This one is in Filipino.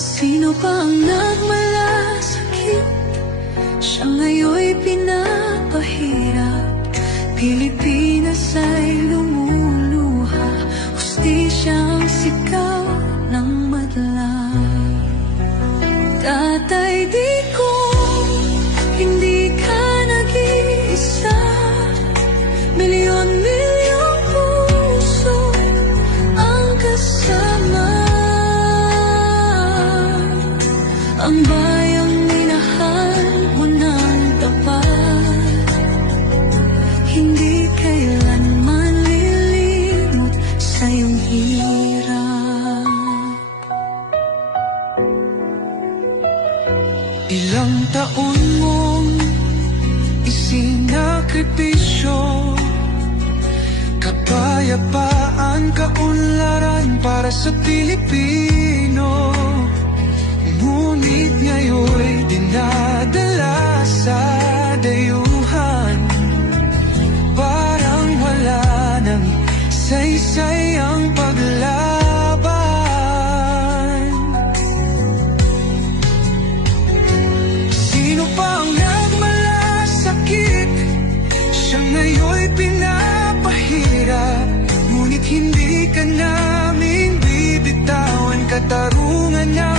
Sino pa ang nagmalasakit? Siya ngayon'y pinapahirap. Pilipinas ay lumuluha, hustisya ang sigaw ng madlang. Tatay, di ko hindi ka nag-iisa. Milyon-milyong puso ang kasama. Ang bayang minahal mo ng tapat, hindi kailanman lilimot sa iyong hirap. Ilang taon mong isinakripisyo, kapayapaan, kaunlaran para sa Pilipino. Ngunit ngayon'y dinadala sa dayuhan, parang wala nang saysay ang paglaban. Sino pa ang nagmalasakit? Siya ngayon'y pinapahirap. Ngunit hindi ka namin bibitawan, katarungan na